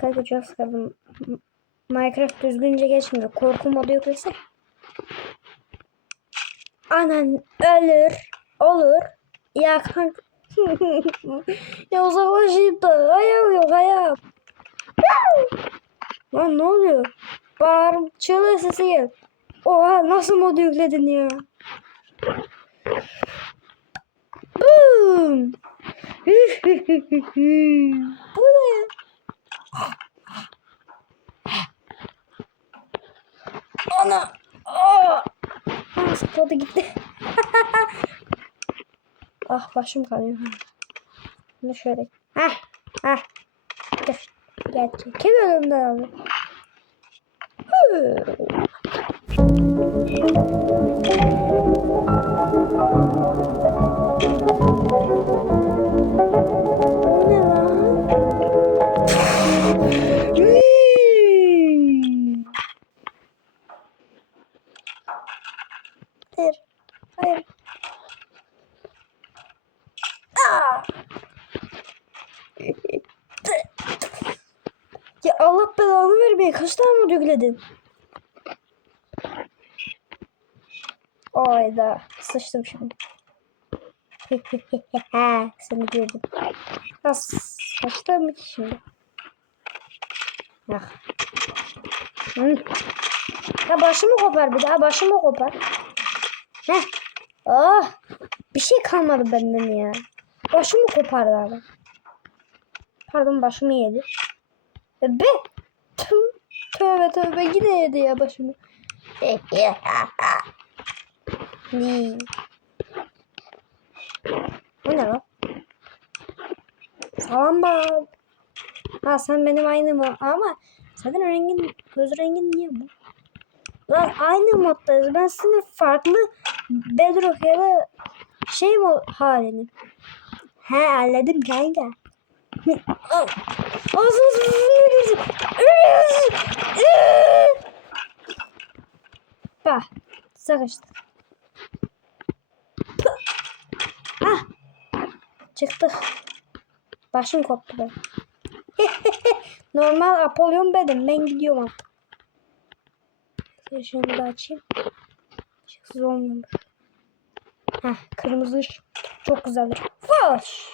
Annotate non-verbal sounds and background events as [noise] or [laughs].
Kanka çok. Minecraft düzgünce geçmiyor. Korku modu yüklesek. Anan ölür. Olur. [laughs] Ya kanka. ya uzaklaşayım da. Ayağım yok ayağım. Lan ne oluyor? Bağırım çığlığı sesi gel. Oha nasıl modu yükledin ya? Boom. [laughs] Bu ne? Ana. Aa. Zıpladı gitti. [laughs] ah başım kanıyor. Bunu şöyle. Heh. Heh. Gel. Gel. Çekil önümden abi. Hayır. Hayır. Aa! ya Allah belanı vermeye kaç tane mod yükledin? Ayda sıçtım şimdi. [laughs] Seni gördüm. Nasıl sıçtım ki şimdi? Ah. Hı. Ya başımı kopar bir daha başımı kopar. Heh. Oh. Bir şey kalmadı benden ya. Başımı kopardı abi. Pardon başımı yedi. E be. Tüh. Tövbe tövbe yine yedi ya başımı. [laughs] Ne? Bu ne lan? Salam bak. Ha sen benim aynı mı? Ama senin rengin, göz rengin niye bu? Lan aynı moddayız. Ben senin farklı Bedrock ya da şey mi halini? He anladım kanka. [laughs] [laughs] Bak sıkıştı. [laughs] Ah. Çıktık. Başım koptu ben. Normal Apolyon benim. Ben gidiyorum artık. Şunu da açayım. Işıksız olmuyormuş. Heh, kırmızı. Çok güzeldir. Foş.